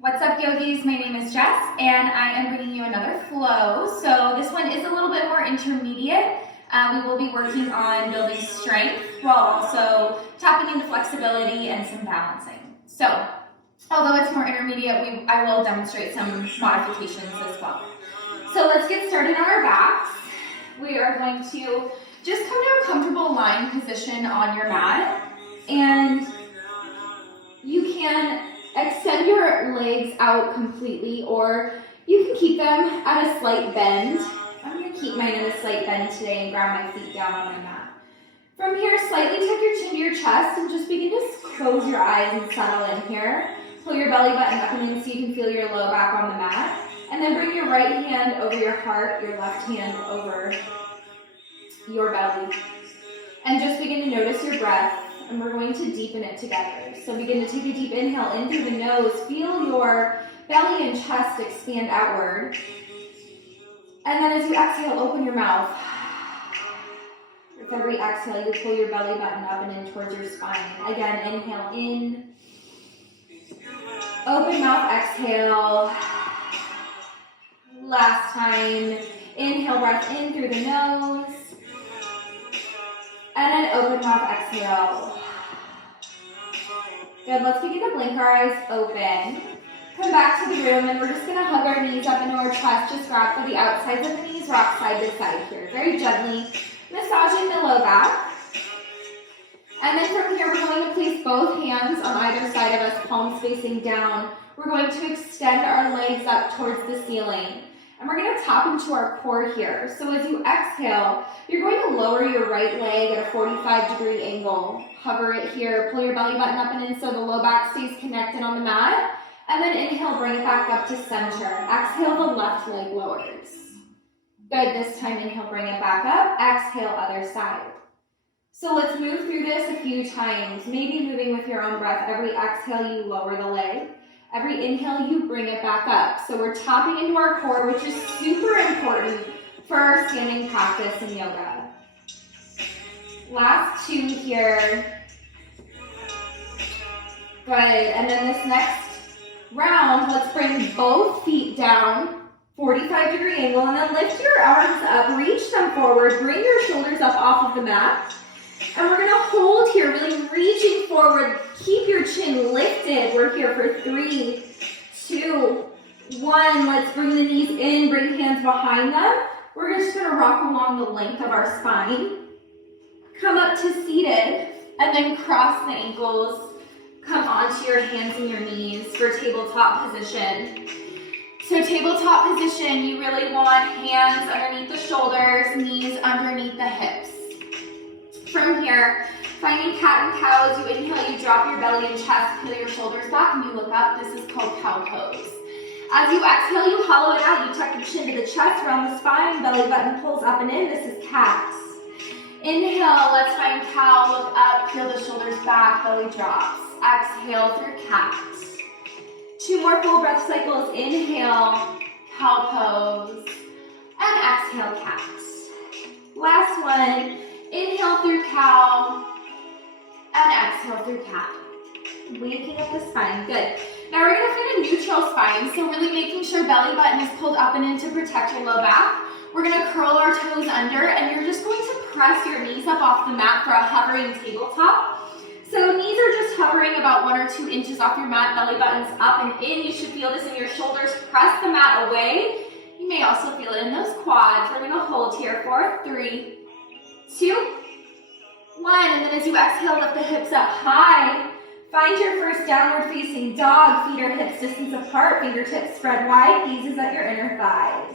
What's up, yogis? My name is Jess, and I am bringing you another flow. So this one is a little bit more intermediate. We will be working on building strength while also tapping into flexibility and some balancing. So although it's more intermediate, I will demonstrate some modifications as well. So let's get started on our backs. We are going to just come to a comfortable lying position on your mat, and you can extend your legs out completely, or you can keep them at a slight bend. I'm going to keep mine at a slight bend today and grab my feet down on my mat. From here, slightly tuck your chin to your chest and just begin to close your eyes and settle in here. Pull your belly button up and in so you can feel your low back on the mat. And then bring your right hand over your heart, your left hand over your belly. And just begin to notice your breath. And we're going to deepen it together. So begin to take a deep inhale in through the nose. Feel your belly and chest expand outward. And then as you exhale, open your mouth. With every exhale, you pull your belly button up and in towards your spine. Again, inhale in. Open mouth, exhale. Last time. Inhale, breath in through the nose. And then open mouth, exhale. Good, let's begin to blink our eyes open. Come back to the room and we're just gonna hug our knees up into our chest. Just grab for the outsides of the knees, rock side to side here. Very gently massaging the low back. And then from here, we're going to place both hands on either side of us, palms facing down. We're going to extend our legs up towards the ceiling. And we're going to tap into our core here. So as you exhale, you're going to lower your right leg at a 45-degree angle. Hover it here, pull your belly button up and in so the low back stays connected on the mat. And then inhale, bring it back up to center. Exhale, the left leg lowers. Good, this time inhale, bring it back up. Exhale, other side. So let's move through this a few times. Maybe moving with your own breath. Every exhale, you lower the leg. Every inhale, you bring it back up. So we're tapping into our core, which is super important for our standing practice in yoga. Last two here. Good, and then this next round, let's bring both feet down, 45-degree angle, and then lift your arms up, reach them forward, bring your shoulders up off of the mat. And we're gonna hold here, really reaching forward. Keep your chin lifted. We're here for 3, 2, 1. Let's bring the knees in, bring hands behind them. We're just gonna rock along the length of our spine. Come up to seated, and then cross the ankles. Come onto your hands and your knees for tabletop position. So tabletop position, you really want hands underneath the shoulders, knees underneath the hips. From here, finding cat and cow. As you inhale, you drop your belly and chest, peel your shoulders back, and you look up. This is called cow pose. As you exhale, you hollow it out. You tuck your chin to the chest, around the spine, belly button pulls up and in. This is cat. Inhale, let's find cow, look up, peel the shoulders back, belly drops. Exhale through cat. 2 more full breath cycles. Inhale, cow pose, and exhale, cat. Last one. Inhale through cow, and exhale through cat. Waking up the spine, good. Now we're gonna find a neutral spine, so really making sure belly button is pulled up and in to protect your low back. We're gonna curl our toes under, and you're just going to press your knees up off the mat for a hovering tabletop. So knees are just hovering about 1 or 2 inches off your mat, belly button's up and in. You should feel this in your shoulders. Press the mat away. You may also feel it in those quads. We're gonna hold here for 3, 2, 1, and then as you exhale, lift the hips up high. Find your first downward facing dog. Feet or hips distance apart, fingertips spread wide, gaze is at your inner thighs.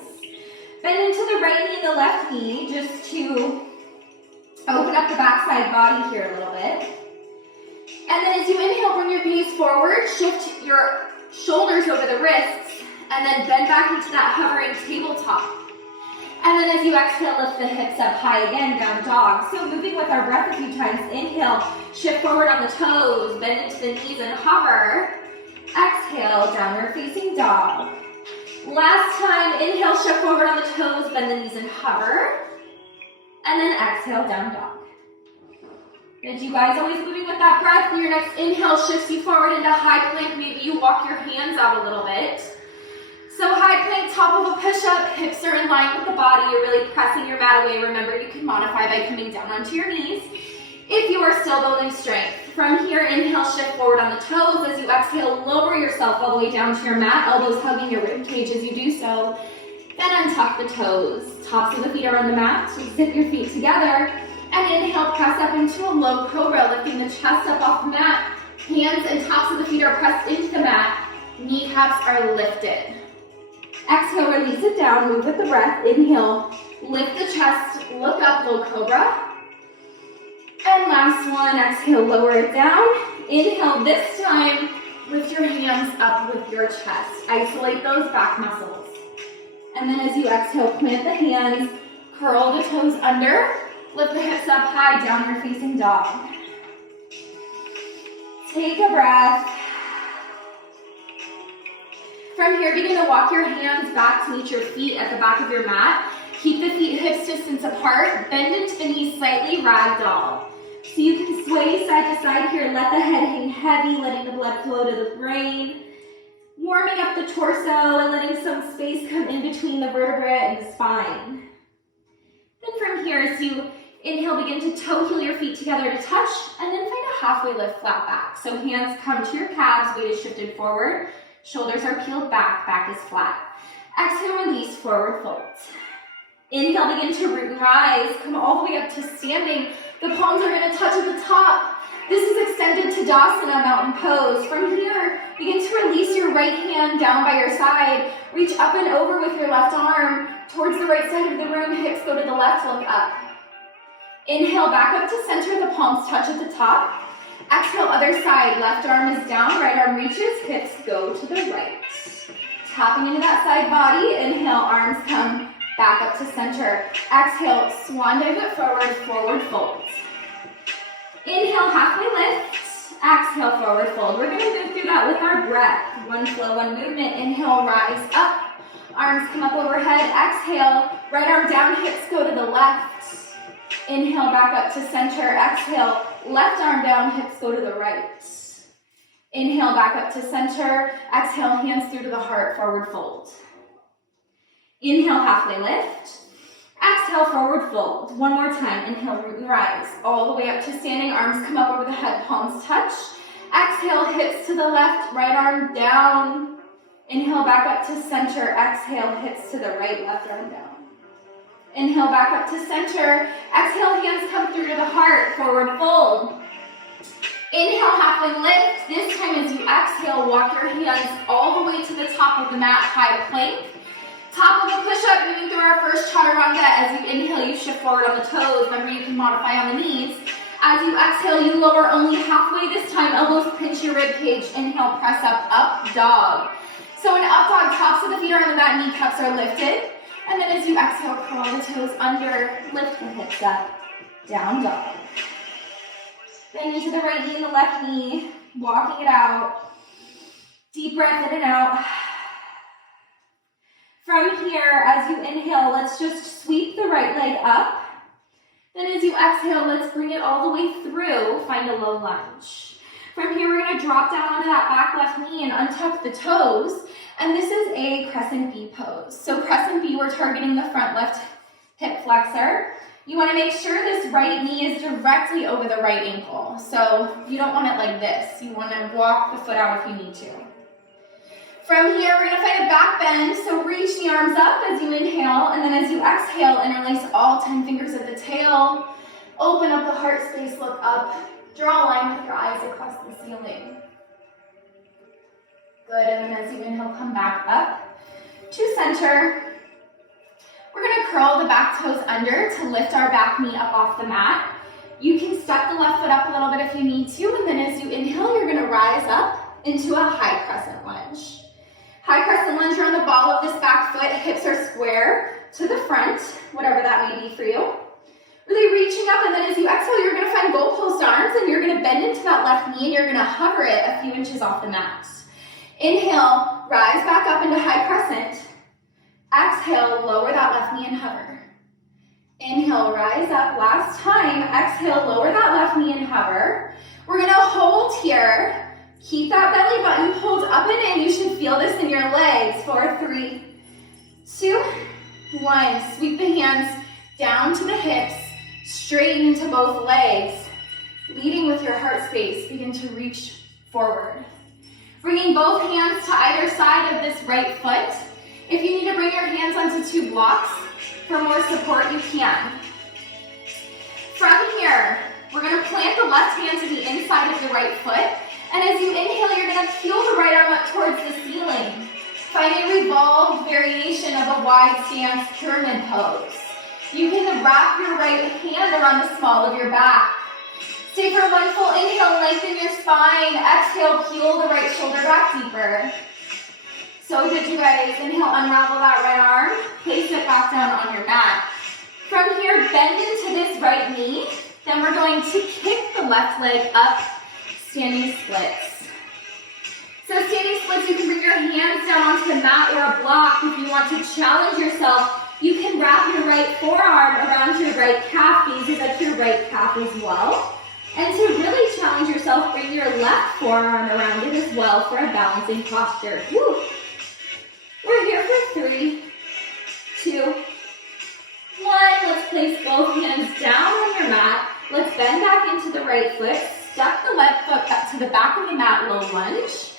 Bend into the right knee and the left knee just to open up the backside body here a little bit. And then as you inhale, bring your gaze forward, shift your shoulders over the wrists, and then bend back into that hovering tabletop. And then as you exhale, lift the hips up high again, down dog. So moving with our breath a few times. Inhale, shift forward on the toes, bend into the knees and hover. Exhale, downward facing dog. Last time, inhale, shift forward on the toes, bend the knees and hover. And then exhale, down dog. Good, you guys, always moving with that breath. Your next inhale shifts you forward into high plank. Maybe you walk your hands out a little bit. So high plank, top of a push-up, hips are in line with the body. You're really pressing your mat away. Remember, you can modify by coming down onto your knees if you are still building strength. From here, inhale, shift forward on the toes. As you exhale, lower yourself all the way down to your mat, elbows hugging your rib cage as you do so. Then untuck the toes. Tops of the feet are on the mat. So sit your feet together. And inhale, press up into a low cobra, lifting the chest up off the mat. Hands and tops of the feet are pressed into the mat. Kneecaps are lifted. Exhale, release it down, move with the breath. Inhale, lift the chest, look up, low cobra. And last one, exhale, lower it down. Inhale, this time, lift your hands up with your chest. Isolate those back muscles. And then as you exhale, plant the hands, curl the toes under, lift the hips up high, downward facing dog. Take a breath. From here, begin to walk your hands back to meet your feet at the back of your mat. Keep the feet hips distance apart. Bend into the knees slightly, ragdoll. So you can sway side to side here. Let the head hang heavy, letting the blood flow to the brain. Warming up the torso and letting some space come in between the vertebrae and the spine. Then from here, as you inhale, begin to toe heel your feet together to touch, and then find a halfway lift, flat back. So hands come to your calves, weight is shifted forward. Shoulders are peeled back, back is flat. Exhale, release, forward fold. Inhale, begin to root and rise. Come all the way up to standing. The palms are going to touch at the top. This is extended Tadasana, mountain pose. From here, begin to release your right hand down by your side. Reach up and over with your left arm towards the right side of the room. Hips go to the left, look up. Inhale, back up to center. The palms touch at the top. Exhale, other side. Left arm is down, right arm reaches, hips go to the right. Tapping into that side body. Inhale, arms come back up to center. Exhale, swan dive it forward, forward fold. Inhale, halfway lift. Exhale, forward fold. We're going to move through that with our breath. One flow, one movement. Inhale, rise up. Arms come up overhead. Exhale, right arm down, hips go to the left. Inhale, back up to center. Exhale, left arm down, hips go to the right. Inhale, back up to center. Exhale, hands through to the heart, forward fold. Inhale, halfway lift. Exhale, forward fold. One more time. Inhale, root and rise. All the way up to standing. Arms come up over the head, palms touch. Exhale, hips to the left, right arm down. Inhale, back up to center. Exhale, hips to the right, left arm down. Inhale, back up to center. Exhale, hands come through to the heart, forward fold. Inhale, halfway lift. This time as you exhale, walk your hands all the way to the top of the mat, high plank. Top of a push-up, moving through our first chaturanga. As you inhale, you shift forward on the toes. Remember, you can modify on the knees. As you exhale, you lower only halfway this time. Elbows pinch your rib cage. Inhale, press up, up dog. So in up dog, tops of the feet are on the mat, kneecaps are lifted. And then as you exhale, curl the toes under, lift the hips up, down dog. Then into the right knee and the left knee, walking it out. Deep breath in and out. From here, as you inhale, let's just sweep the right leg up. Then as you exhale, let's bring it all the way through, find a low lunge. From here, we're going to drop down onto that back left knee and untuck the toes. And this is a crescent B pose. So crescent B, we're targeting the front left hip flexor. You want to make sure this right knee is directly over the right ankle. So you don't want it like this. You want to walk the foot out if you need to. From here, we're going to find a back bend. So reach the arms up as you inhale. And then as you exhale, interlace all 10 fingers at the tail. Open up the heart space, look up. Draw a line with your eyes across the ceiling. Good, and then as you inhale, come back up to center. We're going to curl the back toes under to lift our back knee up off the mat. You can step the left foot up a little bit if you need to, and then as you inhale, you're going to rise up into a high crescent lunge. High crescent lunge, you're on the ball of this back foot, hips are square to the front, whatever that may be for you. Really reaching up, and then as you exhale, you're going to find goalpost arms, and you're going to bend into that left knee, and you're going to hover it a few inches off the mat. Inhale, rise back up into high crescent. Exhale, lower that left knee and hover. Inhale, rise up. Last time. Exhale, lower that left knee and hover. We're gonna hold here. Keep that belly button pulled up and in. You should feel this in your legs. 4, 3, 2, 1. Sweep the hands down to the hips, straighten into both legs. Leading with your heart space, begin to reach forward. Bringing both hands to either side of this right foot. If you need to bring your hands onto 2 blocks for more support, you can. From here, we're gonna plant the left hand to the inside of the right foot. And as you inhale, you're gonna peel the right arm up towards the ceiling. Find a revolved variation of a wide stance pyramid pose. You can wrap your right hand around the small of your back. Stay for 1 full inhale, lengthen your spine. Exhale, peel the right shoulder back deeper. So good, you guys. Inhale, unravel that right arm. Place it back down on your mat. From here, bend into this right knee. Then we're going to kick the left leg up, standing splits. So standing splits, you can bring your hands down onto the mat or a block. If you want to challenge yourself, you can wrap your right forearm around your right calf, gaze at your right calf as well. And to really challenge yourself, bring your left forearm around it as well for a balancing posture. Woo. We're here for 3, 2, 1. Let's place both hands down on your mat. Let's bend back into the right foot. Step the left foot up to the back of the mat, low lunge.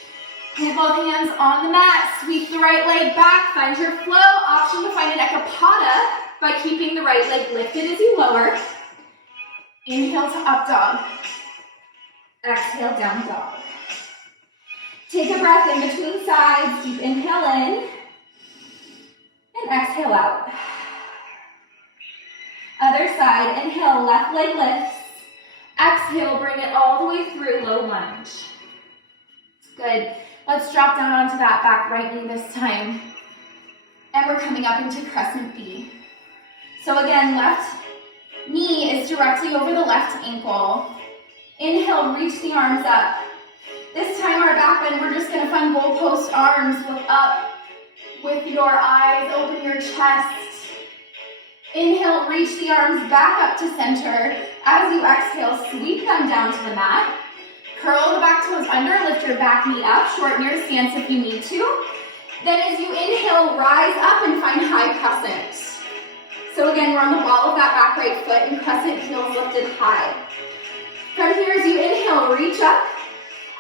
Plant both hands on the mat. Sweep the right leg back. Find your flow. Option to find an ekapada by keeping the right leg lifted as you lower. Inhale to up dog. Exhale, down dog. Take a breath in between sides. Deep inhale in. And exhale out. Other side. Inhale, left leg lifts. Exhale, bring it all the way through, low lunge. Good. Let's drop down onto that back right knee this time. And we're coming up into crescent B. So again, left knee is directly over the left ankle. Inhale, reach the arms up. This time our back bend, we're just gonna find goalpost arms. Look up with your eyes, open your chest. Inhale, reach the arms back up to center. As you exhale, sweep them down to the mat. Curl the back toes under, lift your back knee up, shorten your stance if you need to. Then as you inhale, rise up and find high crescent. So again, we're on the ball of that back right foot and crescent, heels lifted high. From here, as you inhale, reach up.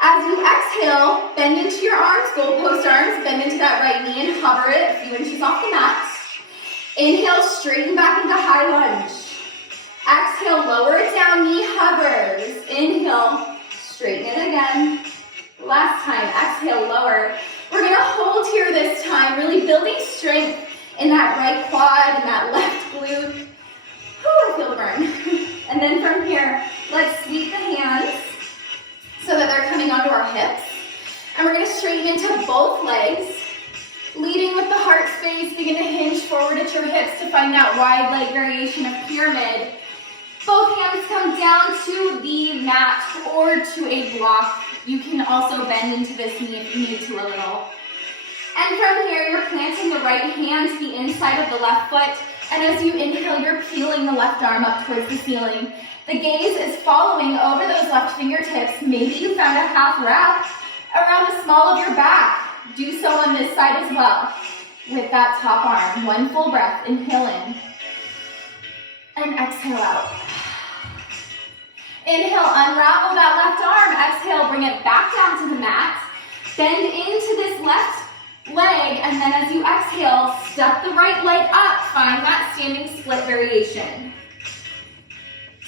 As you exhale, bend into your arms, goalpost arms, bend into that right knee and hover it a few inches off the mat. Inhale, straighten back into high lunge. Exhale, lower it down, knee hovers. Inhale, straighten it again. Last time, exhale, lower. We're gonna hold here this time, really building strength in that right quad and that left glute. Whew, I feel the burn. And then from here, let's sweep the hands so that they're coming onto our hips. And we're gonna straighten into both legs. Leading with the heart space, begin to hinge forward at your hips to find that wide leg variation of pyramid. Both hands come down to the mat or to a block. You can also bend into this knee if you need to a little. And from here, you're planting the right hand to the inside of the left foot. And as you inhale, you're peeling the left arm up towards the ceiling. The gaze is following over those left fingertips. Maybe you found a half wrap around the small of your back. Do so on this side as well with that top arm. One full breath, inhale in. And exhale out. Inhale, unravel that left arm. Exhale, bring it back down to the mat. Bend into this left leg, and then as you exhale, step the right leg up. Find that standing split variation.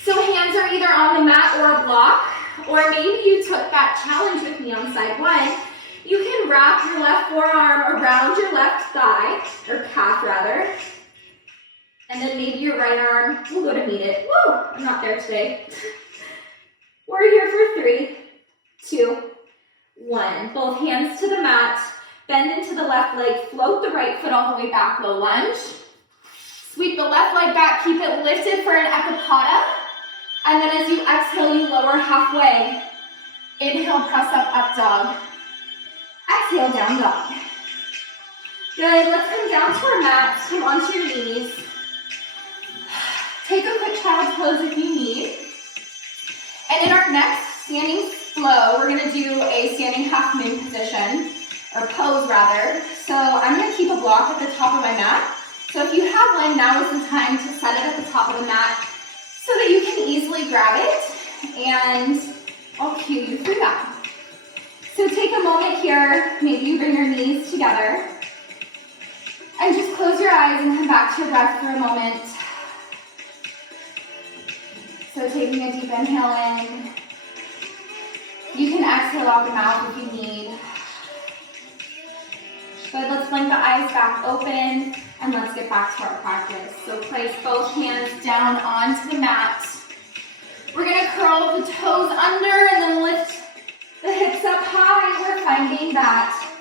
So hands are either on the mat or a block, or maybe you took that challenge with me on side one. You can wrap your left forearm around your left thigh, or calf rather, and then maybe your right arm will go to meet it. Woo, I'm not there today. We're here for 3, 2, 1. Both hands to the mat. Bend into the left leg. Float the right foot all the way back, low lunge. Sweep the left leg back. Keep it lifted for an ekapada. And then as you exhale, you lower halfway. Inhale, press up dog. Exhale, down dog. Good, let's come down to our mats. Come onto your knees. Take a quick child's pose if you need. And in our next standing flow, we're gonna do a standing half moon position, or pose rather. So I'm gonna keep a block at the top of my mat. So if you have one, now is the time to set it at the top of the mat so that you can easily grab it, and I'll cue you through that. So take a moment here, maybe you bring your knees together, and just close your eyes and come back to your breath for a moment. So taking a deep inhale in. You can exhale out the mouth if you need. Good, let's blink the eyes back open, and let's get back to our practice. So place both hands down onto the mat. We're gonna curl the toes under and then lift the hips up high. We're finding that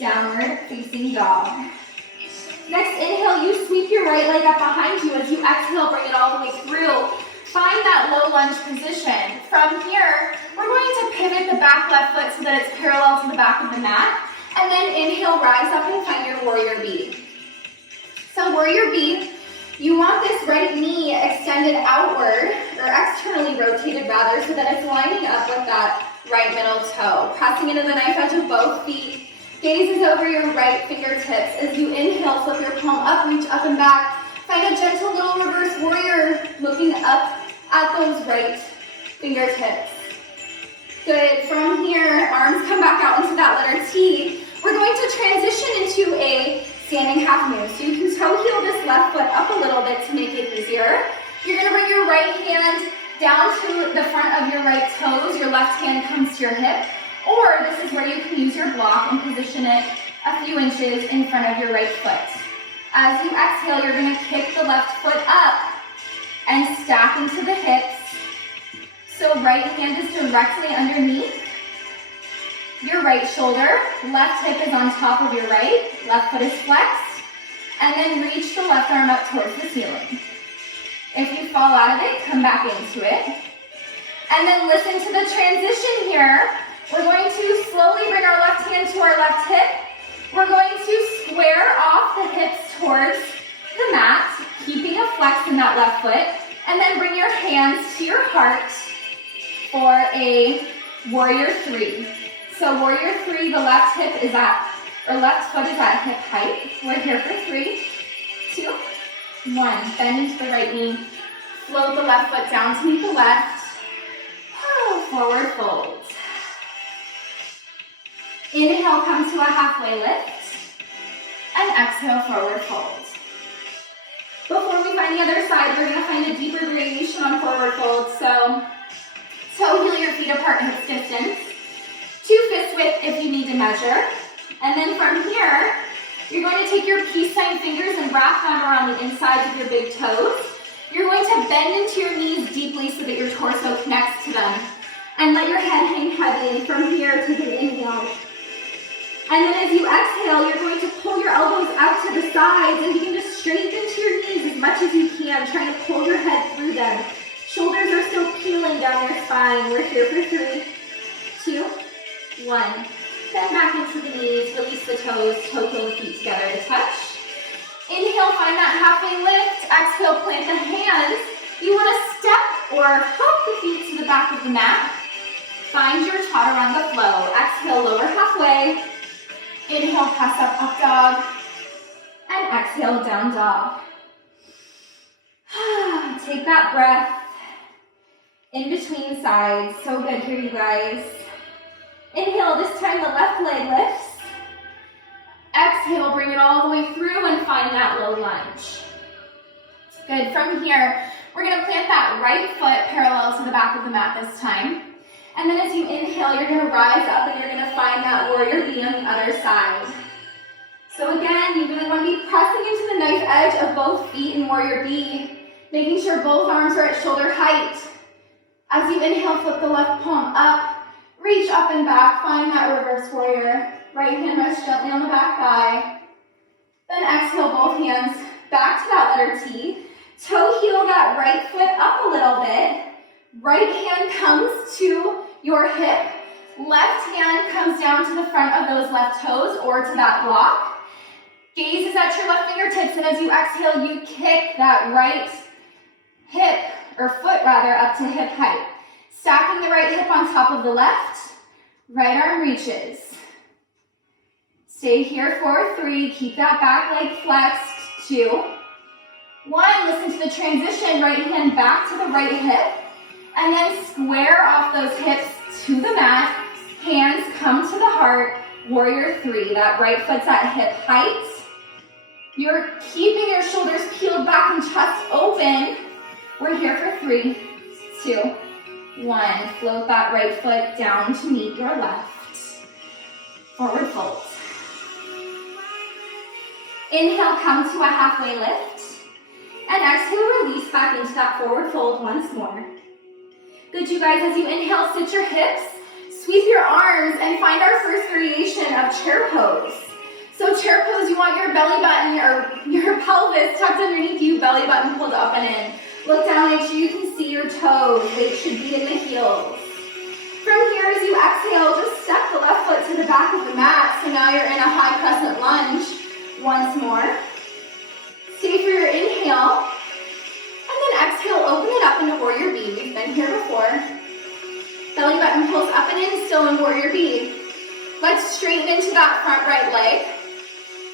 downward facing dog. Next inhale, you sweep your right leg up behind you. As you exhale, bring it all the way through. Find that low lunge position. From here, we're going to pivot the back left foot so that it's parallel to the back of the mat. And then inhale, rise up and find your warrior B. So warrior B, you want this right knee extended outward, or externally rotated rather, so that it's lining up with that right middle toe. Pressing into the knife edge of both feet. Gazes over your right fingertips. As you inhale, flip your palm up, reach up and back. Find a gentle little reverse warrior, looking up at those right fingertips. Good. From here, arms come back out into that letter T. We're going to transition into a standing half moon. So you can toe heel this left foot up a little bit to make it easier. You're going to bring your right hand down to the front of your right toes. Your left hand comes to your hip. Or this is where you can use your block and position it a few inches in front of your right foot. As you exhale, you're going to kick the left foot up and stack into the hips. So right hand is directly underneath your right shoulder. Left hip is on top of your right. Left foot is flexed. And then reach the left arm up towards the ceiling. If you fall out of it, come back into it. And then listen to the transition here. We're going to slowly bring our left hand to our left hip. We're going to square off the hips towards the mat, keeping a flex in that left foot. And then bring your hands to your heart for a warrior three. So warrior three, the left hip is at, or left foot is at hip height. We're here for 3, 2, 1. Bend into the right knee. Float the left foot down to meet the left. Forward fold. Inhale, come to a halfway lift. And exhale, forward fold. Before we find the other side, we're going to find a deeper variation on forward fold. So toe heel your feet apart hips distance. 2 fist width if you need to measure. And then from here, you're going to take your peace sign fingers and wrap them around the insides of your big toes. You're going to bend into your knees deeply so that your torso connects to them. And let your head hang heavy. And from here, take an inhale. And then as you exhale, you're going to pull your elbows out to the sides and begin to straighten into your knees as much as you can, trying to pull your head through them. Shoulders are still peeling down your spine. We're here for 3, 2, 1. Bend back into the knees, release the toes, toe heel the feet together to touch. Inhale, find that halfway lift. Exhale, plant the hands. You want to step or hop the feet to the back of the mat. Find your trot around the flow. Exhale, lower halfway. Inhale, press up dog. And exhale, down dog. Take that breath in between sides. So good here, you guys. Inhale, this time the left leg lifts. Exhale, bring it all the way through and find that low lunge. Good, from here, we're gonna plant that right foot parallel to the back of the mat this time. And then as you inhale, you're gonna rise up and you're gonna find that warrior B on the other side. So again, you really wanna be pressing into the knife edge of both feet in warrior B, making sure both arms are at shoulder height. As you inhale, flip the left palm up, reach up and back, find that reverse warrior. Right hand rests gently on the back thigh. Then exhale, both hands back to that letter T. Toe heel that right foot up a little bit. Right hand comes to your hip. Left hand comes down to the front of those left toes or to that block. Gaze is at your left fingertips, and as you exhale, you kick that right foot rather, up to hip height. Stacking the right hip on top of the left, right arm reaches. Stay here for 3, keep that back leg flexed, 2, 1, listen to the transition, right hand back to the right hip, and then square off those hips to the mat, hands come to the heart, warrior 3, that right foot's at hip height. You're keeping your shoulders peeled back and chest open. We're here for 3, 2, 1. Float that right foot down to meet your left. Forward fold. Inhale, come to a halfway lift. And exhale, release back into that forward fold once more. Good, you guys, as you inhale, sit your hips, sweep your arms, and find our first variation of chair pose. So chair pose, you want your belly button or your pelvis tucked underneath you, belly button pulled up and in. Look down, make sure you can see your toes. Weight should be in the heels. From here, as you exhale, just step the left foot to the back of the mat. So now you're in a high crescent lunge. Once more. Stay for your inhale. And then exhale, open it up into warrior B. We've been here before. Belly button pulls up and in, still in warrior B. Let's straighten into that front right leg.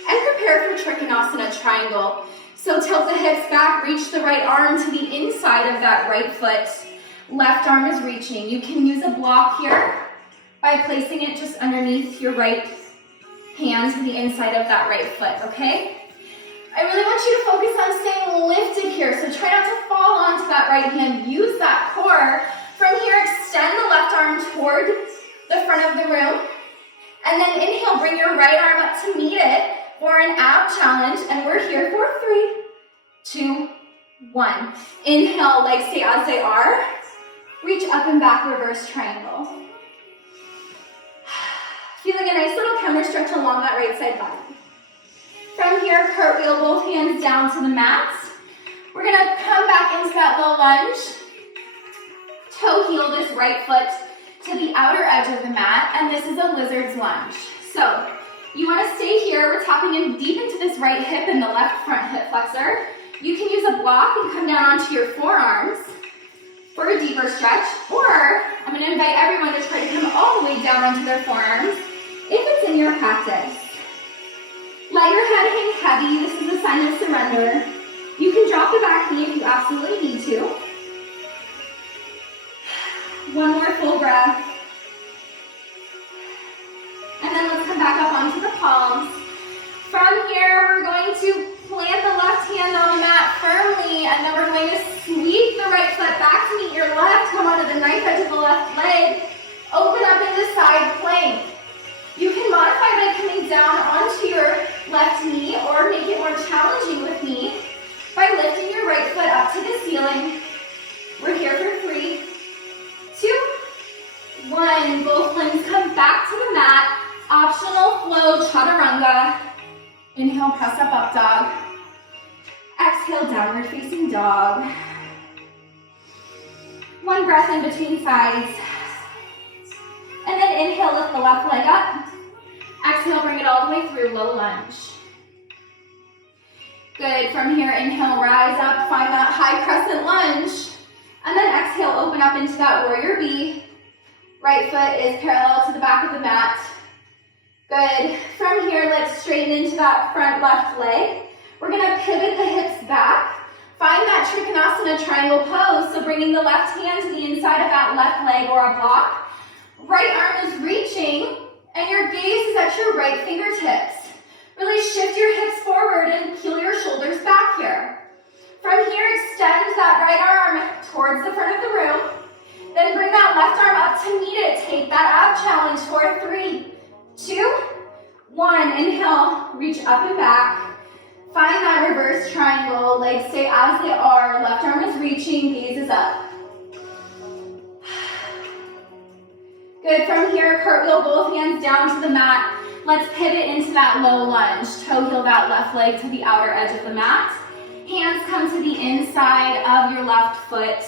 And prepare for Trikonasana triangle. So tilt the hips back, reach the right arm to the inside of that right foot. Left arm is reaching. You can use a block here by placing it just underneath your right hand to the inside of that right foot, okay? I really want you to focus on staying lifted here, so try not to fall onto that right hand. Use that core. From here, extend the left arm toward the front of the room. And then inhale, bring your right arm up to meet it for an ab challenge, and we're here for 3, 2, 1. Inhale, legs stay as they are. Reach up and back, reverse triangle. Feeling a nice little counter stretch along that right side body. From here, cartwheel both hands down to the mat. We're gonna come back into that low lunge. Toe heel this right foot to the outer edge of the mat, and this is a lizard's lunge. So, you wanna stay here. We're tapping in deep into this right hip and the left front hip flexor. You can use a block and come down onto your forearms for a deeper stretch, or I'm gonna invite everyone to try to come all the way down onto their forearms if it's in your practice. Let your head hang heavy. This is a sign of surrender. You can drop the back knee if you absolutely need to. One more full breath. And then let's come back up onto the palms. From here, we're going to plant the left hand on the mat firmly, and then we're going to sweep the right foot back to meet your left. Come onto the knife edge of the left leg. Open up into side plank. You can modify by coming down onto your left knee or make it more challenging with me by lifting your right foot up to the ceiling. We're here for 3, 2, 1. Both limbs come back to the mat. Optional flow, chaturanga. Inhale, press up dog. Exhale, downward facing dog. One breath in between sides. And then inhale, lift the left leg up. Exhale, bring it all the way through, low lunge. Good, from here, inhale, rise up, find that high crescent lunge. And then exhale, open up into that warrior B. Right foot is parallel to the back of the mat. Good, from here, let's straighten into that front left leg. We're gonna pivot the hips back. Find that Trikonasana triangle pose, so bringing the left hand to the inside of that left leg or a block. Right arm is reaching, and your gaze is at your right fingertips. Really shift your hips forward and peel your shoulders back here. From here, extend that right arm towards the front of the room. Then bring that left arm up to meet it. Take that ab challenge for 3, 2, 1. Inhale, reach up and back. Find that reverse triangle. Legs stay as they are. Left arm is reaching, gaze is up. Good, from here, cartwheel both hands down to the mat. Let's pivot into that low lunge. Toe heel that left leg to the outer edge of the mat. Hands come to the inside of your left foot.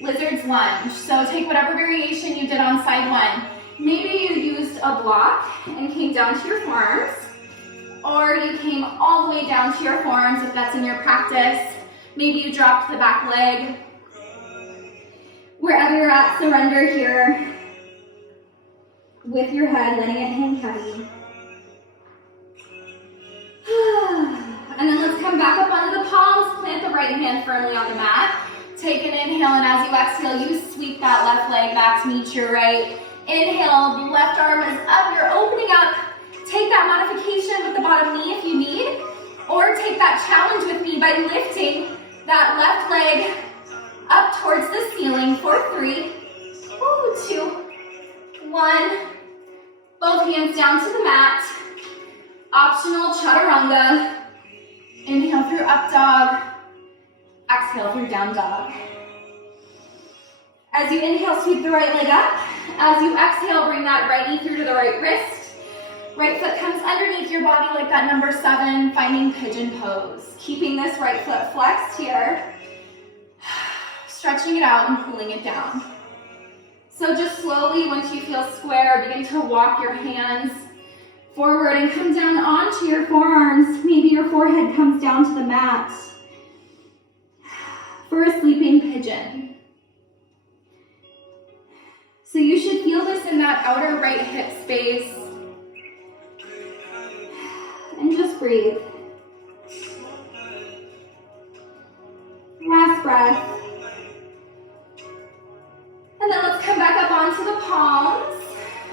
Lizard's lunge. So take whatever variation you did on side 1. Maybe you used a block and came down to your forearms, or you came all the way down to your forearms if that's in your practice. Maybe you dropped the back leg. Wherever you're at, surrender here with your head, letting it hang heavy. And then let's come back up onto the palms, plant the right hand firmly on the mat. Take an inhale, and as you exhale, you sweep that left leg back to meet your right. Inhale, the left arm is up, you're opening up. Take that modification with the bottom knee if you need, or take that challenge with me by lifting that left leg up towards the ceiling for 3, 2, 1. Both hands down to the mat. Optional chaturanga. Inhale through up dog. Exhale through down dog. As you inhale, sweep the right leg up. As you exhale, bring that right knee through to the right wrist. Right foot comes underneath your body like that number 7, finding pigeon pose. Keeping this right foot flexed here. Stretching it out and pulling it down. So just slowly, once you feel square, begin to walk your hands forward and come down onto your forearms. Maybe your forehead comes down to the mat for a sleeping pigeon. So you should feel this in that outer right hip space. And just breathe. Last breath. And then let's come back up onto the palms.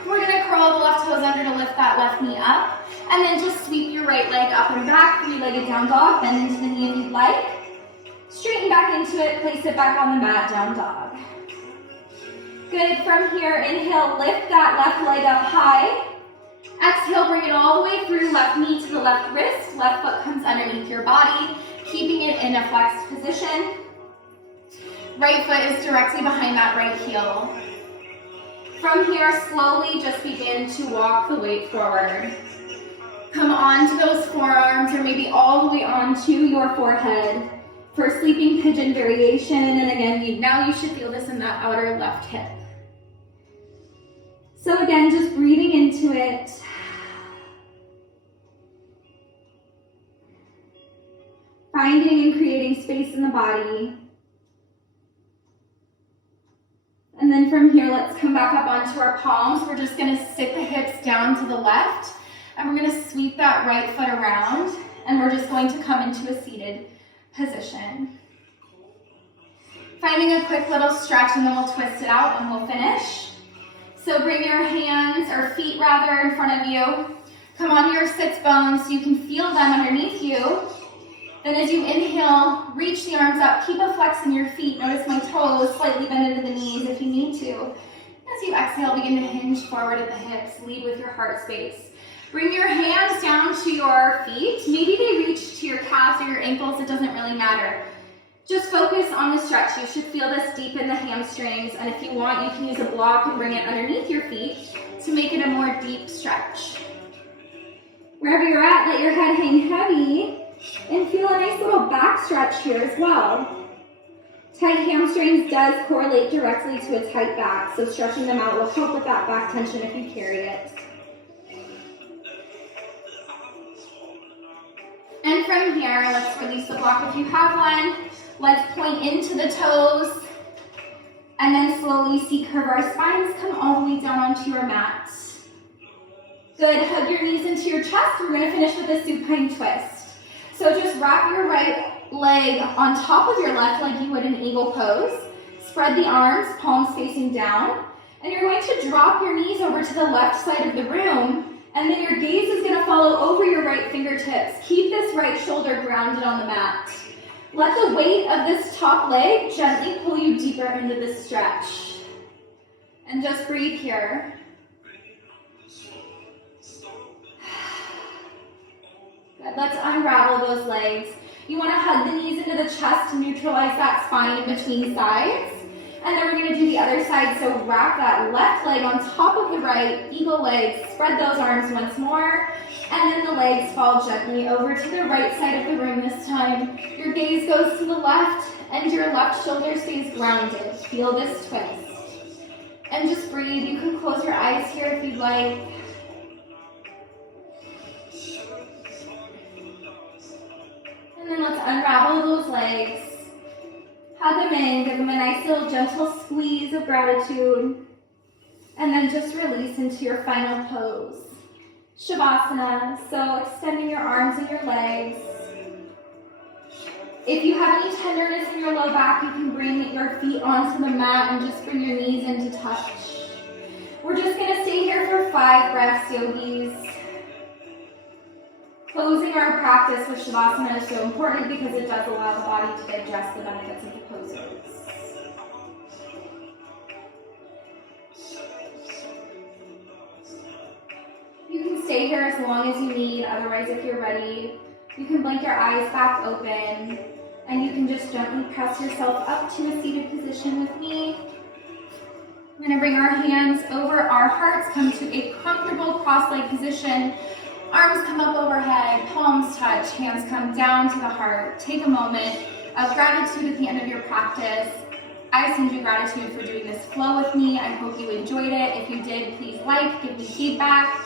We're gonna curl the left toes under to lift that left knee up. And then just sweep your right leg up and back, 3-legged down dog. Bend into the knee if you'd like. Straighten back into it, place it back on the mat, down dog. Good, from here, inhale, lift that left leg up high. Exhale, bring it all the way through, left knee to the left wrist. Left foot comes underneath your body, keeping it in a flexed position. Right foot is directly behind that right heel. From here, slowly just begin to walk the weight forward. Come onto those forearms, or maybe all the way onto your forehead for sleeping pigeon variation. And then again, now you should feel this in that outer left hip. So again, just breathing into it. Finding and creating space in the body. And then from here, let's come back up onto our palms. We're just gonna sit the hips down to the left, and we're gonna sweep that right foot around, and we're just going to come into a seated position. Finding a quick little stretch, and then we'll twist it out and we'll finish. So bring your hands, or feet rather, in front of you. Come onto your sits bones so you can feel them underneath you. Then as you inhale, reach the arms up, keep a flex in your feet. Notice my toes, slightly bend into the knees if you need to. As you exhale, begin to hinge forward at the hips, lead with your heart space. Bring your hands down to your feet. Maybe they reach to your calves or your ankles, it doesn't really matter. Just focus on the stretch. You should feel this deep in the hamstrings, and if you want, you can use a block and bring it underneath your feet to make it a more deep stretch. Wherever you're at, let your head hang heavy. And feel a nice little back stretch here as well. Tight hamstrings does correlate directly to a tight back, so stretching them out will help with that back tension if you carry it. And from here, let's release the block if you have one. Let's point into the toes, and then slowly see curve our spines, come all the way down onto your mat. Good, hug your knees into your chest. We're gonna finish with a supine twist. So just wrap your right leg on top of your left like you would in eagle pose. Spread the arms, palms facing down. And you're going to drop your knees over to the left side of the room. And then your gaze is going to follow over your right fingertips. Keep this right shoulder grounded on the mat. Let the weight of this top leg gently pull you deeper into this stretch. And just breathe here. Good. Let's unravel those legs. You want to hug the knees into the chest to neutralize that spine in between sides. And then we're going to do the other side. So wrap that left leg on top of the right, eagle legs, spread those arms once more. And then the legs fall gently over to the right side of the room this time. Your gaze goes to the left and your left shoulder stays grounded. Feel this twist. And just breathe. You can close your eyes here if you'd like. And then let's unravel those legs. Hug them in, give them a nice little gentle squeeze of gratitude, and then just release into your final pose. Shavasana, so extending your arms and your legs. If you have any tenderness in your low back, you can bring your feet onto the mat and just bring your knees into touch. We're just gonna stay here for 5 breaths, yogis. Closing our practice with Shavasana is so important because it does allow the body to digest the benefits of the poses. You can stay here as long as you need, otherwise if you're ready, you can blink your eyes back open and you can just gently press yourself up to a seated position with me. We're gonna bring our hands over our hearts, come to a comfortable cross-leg position. Arms come up overhead, palms touch, hands come down to the heart. Take a moment of gratitude at the end of your practice. I send you gratitude for doing this flow with me. I hope you enjoyed it. If you did, please like, give me feedback.